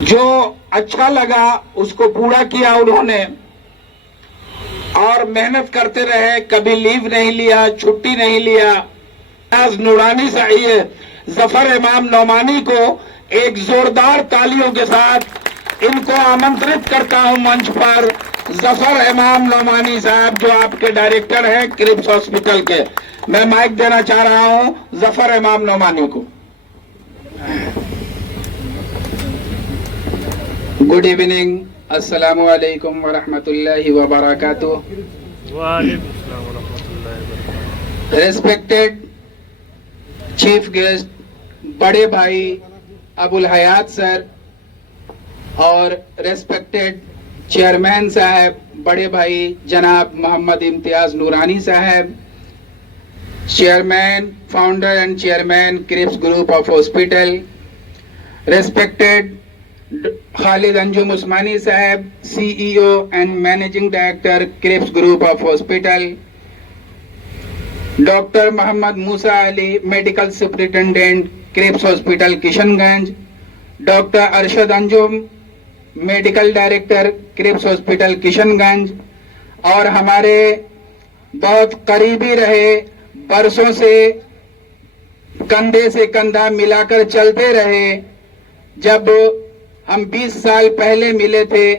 जो अच्छा लगा उसको पूरा किया उन्होंने और मेहनत करते रहे, कभी लीव नहीं लिया, छुट्टी नहीं लिया। आज नूरानी चाहिए जफर इमाम नौमानी को एक जोरदार तालियों के साथ इनको आमंत्रित करता हूं मंच पर। जफर इमाम नौमानी साहब जो आपके डायरेक्टर हैं क्रिप्स हॉस्पिटल के, मैं माइक देना चाह रहा हूं जफर इमाम नौमानी को। गुड इवनिंग, अस्सलामु अलैकुम व रहमतुल्लाहि व बरकातुहू। रेस्पेक्टेड चीफ गेस्ट बड़े भाई अबुल हयात सर और रेस्पेक्टेड चेयरमैन साहब बड़े भाई जनाब मोहम्मद इम्तियाज नूरानी साहब, chairman founder and chairman Crips group of hospital, respected Khalid Anjum Usmani साहब, CEO and Managing Director Crips group of hospital, doctor Mohammad Musa Ali medical superintendent Crips hospital Kishanganj, doctor Arshad Anjum medical director Cripps hospital Kishanganj, और हमारे बहुत करीबी रहे, बरसों से कंधे से कंधा मिलाकर चलते रहे। जब हम 20 साल पहले मिले थे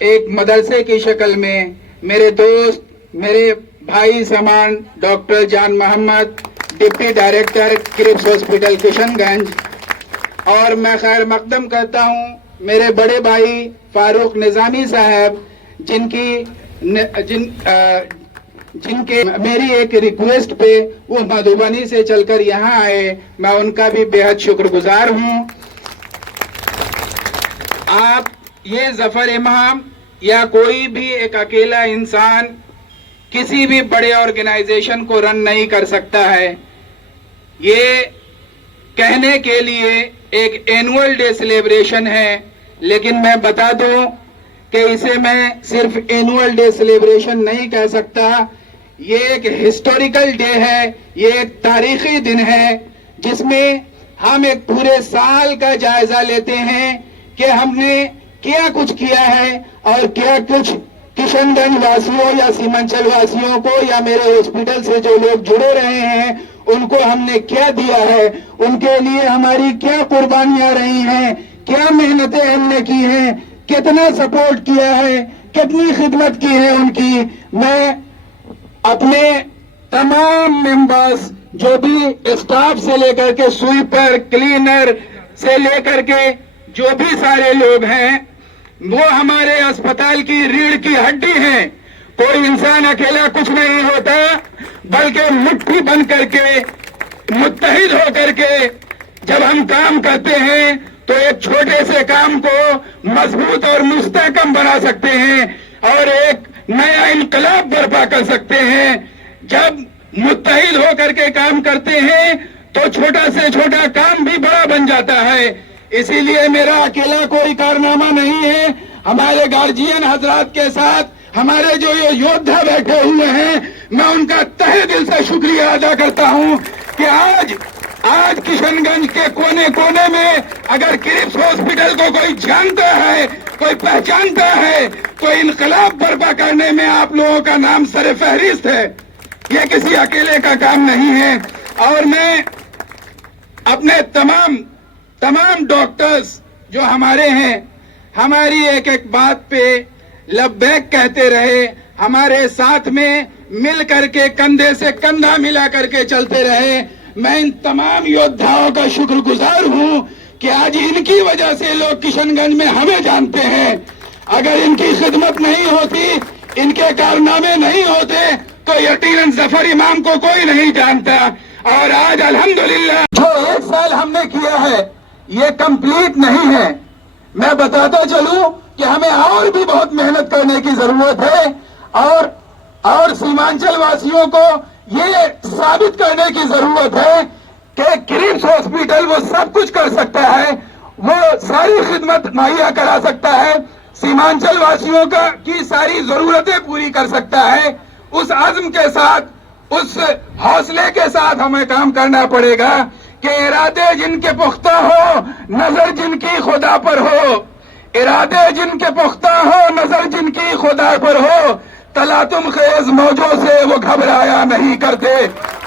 एक मदरसे की शक्ल में, मेरे दोस्त मेरे भाई समान doctor Jaan Mohammad deputy director Cripps hospital Kishanganj, और मैं खैर मकदम करता हूं मेरे बड़े भाई फारूक निजामी साहब जिनके मेरी एक रिक्वेस्ट पे वो मधुबनी से चलकर यहाँ आए, मैं उनका भी बेहद शुक्रगुजार हूं। आप ये जफर इमाम या कोई भी एक अकेला इंसान किसी भी बड़े ऑर्गेनाइजेशन को रन नहीं कर सकता है। ये कहने के लिए एक एनुअल डे सेलिब्रेशन है, लेकिन मैं बता दूं कि इसे मैं सिर्फ एनुअल डे सेलिब्रेशन नहीं कह सकता। ये एक हिस्टोरिकल डे है, ये एक तारीखी दिन है जिसमें हम एक पूरे साल का जायजा लेते हैं कि हमने क्या कुछ किया है और क्या कुछ किशनगंज वासियों या सीमांचल वासियों को या मेरे हॉस्पिटल से जो लोग जुड़े रहे हैं उनको हमने क्या दिया है, उनके लिए हमारी क्या कुर्बानियां रही हैं, क्या मेहनतें हमने की हैं, कितना सपोर्ट किया है, कितनी खिदमत की है उनकी। मैं अपने तमाम मेंबर्स जो भी स्टाफ से लेकर के स्वीपर क्लीनर से लेकर के जो भी सारे लोग हैं वो हमारे अस्पताल की रीढ़ की हड्डी हैं। कोई इंसान अकेला कुछ नहीं होता, बल्कि मुट्ठी बन करके मुत्तहिद होकर के जब हम काम करते हैं तो एक छोटे से काम को मजबूत और मुस्तहकम बना सकते हैं और एक नया इनकलाब बर्पा कर सकते हैं। जब मुत्तहिद होकर के काम करते हैं तो छोटा से छोटा काम भी बड़ा बन जाता है। इसीलिए मेरा अकेला कोई कारनामा नहीं है, हमारे गार्जियन हजरात के साथ हमारे जो ये योद्धा बैठे हुए हैं, मैं उनका तहे दिल से शुक्रिया अदा करता हूं कि आज किशनगंज के कोने कोने में अगर क्रिप्स हॉस्पिटल को कोई जानता है, कोई पहचानता है, तो इनकलाब बर्पा करने में आप लोगों का नाम सरे फहरिस्त है। ये किसी अकेले का काम नहीं है। और मैं अपने तमाम डॉक्टर्स जो हमारे हैं, हमारी एक एक बात पे लब्बैक कहते रहे, हमारे साथ में मिल करके कंधे से कंधा मिला करके चलते रहे। मैं इन तमाम योद्धाओं का शुक्रगुजार हूं कि आज इनकी वजह से लोग किशनगंज में हमें जानते हैं। अगर इनकी खिदमत नहीं होती, इनके कारनामे नहीं होते, तो यकीनन जफर इमाम को कोई नहीं जानता। और आज अल्हम्दुलिल्लाह जो एक साल हमने किया है ये कंप्लीट नहीं है। मैं बताता चलूं कि हमें और भी बहुत मेहनत करने की जरूरत है और सीमांचल वासियों को ये साबित करने की जरूरत है कि क्रिप्स हॉस्पिटल वो सब कुछ कर सकता है, वो सारी खिदमत मुहैया करा सकता है, सीमांचल वासियों की सारी जरूरतें पूरी कर सकता है। उस आज़म के साथ, उस हौसले के साथ हमें काम करना पड़ेगा। کہ ارادے جن کے پختہ ہو نظر جن کی خدا پر ہو، ارادے جن کے پختہ ہو نظر جن کی خدا پر ہو، تلاطم خیز موجوں سے وہ گھبرایا نہیں کرتے۔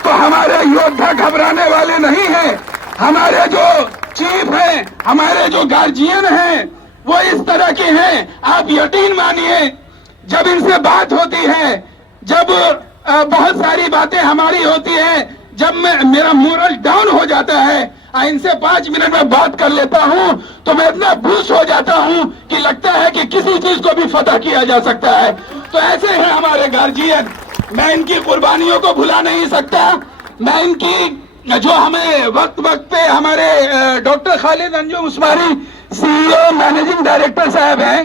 تو ہمارے یودھا گھبرانے والے نہیں ہیں، ہمارے جو چیف ہیں، ہمارے جو گارجین ہیں وہ اس طرح کے ہیں۔ آپ یقین مانیے جب ان سے بات ہوتی ہے، جب بہت ساری باتیں ہماری ہوتی ہیں، جب میرا مورل ڈاؤن ہو جاتا ہے، ان سے 5 منٹ میں بات کر لیتا ہوں تو میں اتنا بوسٹ ہو جاتا ہوں کہ لگتا ہے کہ کسی چیز کو بھی فتح کیا جا سکتا ہے۔ تو ایسے ہیں ہمارے گارجین، میں ان کی قربانیوں کو بھلا نہیں سکتا۔ میں ان کی جو ہمیں وقت وقت پہ ہمارے ڈاکٹر خالد انجم عثمانی CEO مینیجنگ ڈائریکٹر صاحب ہیں،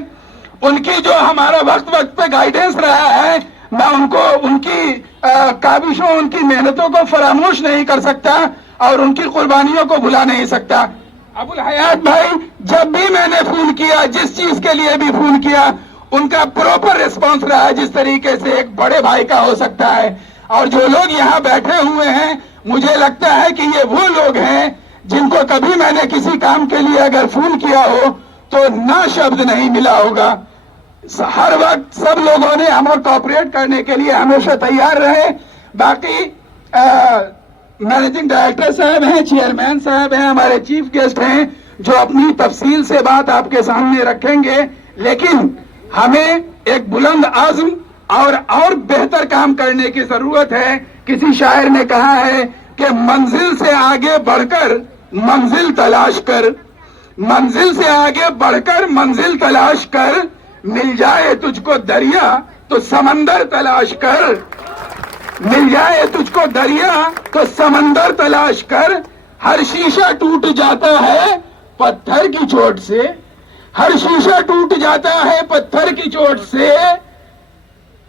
ان کی جو ہمارا وقت وقت پہ گائیڈنس رہا ہے، میں ان کو ان کی کاوشوں ان کی محنتوں کو فراموش نہیں کر سکتا اور ان کی قربانیوں کو بھلا نہیں سکتا۔ ابو الحیات بھائی جب بھی میں نے فون کیا، جس چیز کے لیے بھی فون کیا، ان کا پراپر ریسپانس رہا جس طریقے سے ایک بڑے بھائی کا ہو سکتا ہے۔ اور جو لوگ یہاں بیٹھے ہوئے ہیں، مجھے لگتا ہے کہ یہ وہ لوگ ہیں جن کو کبھی میں نے کسی کام کے لیے اگر فون کیا ہو تو نہ شبد نہیں ملا ہوگا۔ ہر وقت سب لوگوں نے ہمیں کوآپریٹ کرنے کے لیے ہمیشہ تیار رہے۔ باقی مینیجنگ ڈائریکٹر صاحب ہیں، چیئرمین صاحب ہیں، ہمارے چیف گیسٹ ہیں جو اپنی تفصیل سے بات آپ کے سامنے رکھیں گے، لیکن ہمیں ایک بلند عزم اور بہتر کام کرنے کی ضرورت ہے۔ کسی شاعر نے کہا ہے کہ منزل سے آگے بڑھ کر منزل تلاش کر، منزل سے آگے بڑھ کر منزل تلاش کر، مل جائے تجھ کو دریا تو سمندر تلاش کر، مل جائے تجھ کو دریا تو سمندر تلاش کر، ہر شیشہ ٹوٹ جاتا ہے پتھر کی چوٹ سے، ہر شیشہ ٹوٹ جاتا ہے پتھر کی چوٹ سے،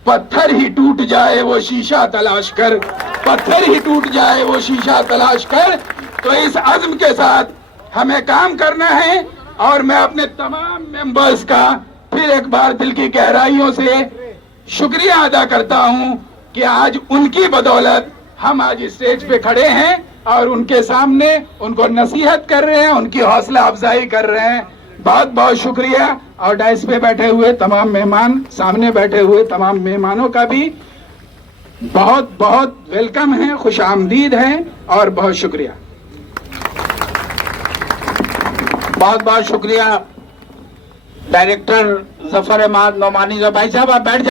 پتھر ہی ٹوٹ جائے وہ شیشہ تلاش کر، پتھر ہی ٹوٹ جائے وہ شیشہ تلاش کر۔ تو اس عزم کے ساتھ ہمیں کام کرنا ہے، اور میں اپنے تمام ممبرز کا پھر ایک بار دل کی گہرائیوں سے شکریہ ادا کرتا ہوں کہ آج ان کی بدولت ہم آج اسٹیج پہ کھڑے ہیں اور ان کے سامنے ان کو نصیحت کر رہے ہیں، ان کی حوصلہ افزائی کر رہے ہیں۔ بہت بہت شکریہ۔ اور ڈائس پہ بیٹھے ہوئے تمام مہمان، سامنے بیٹھے ہوئے تمام مہمانوں کا بھی بہت بہت ویلکم ہے، خوش آمدید ہیں، اور بہت شکریہ۔ بہت بہت شکریہ ڈائریکٹر ظفر احمد نعمانی صاحب۔ بھائی صاحب آپ بیٹھ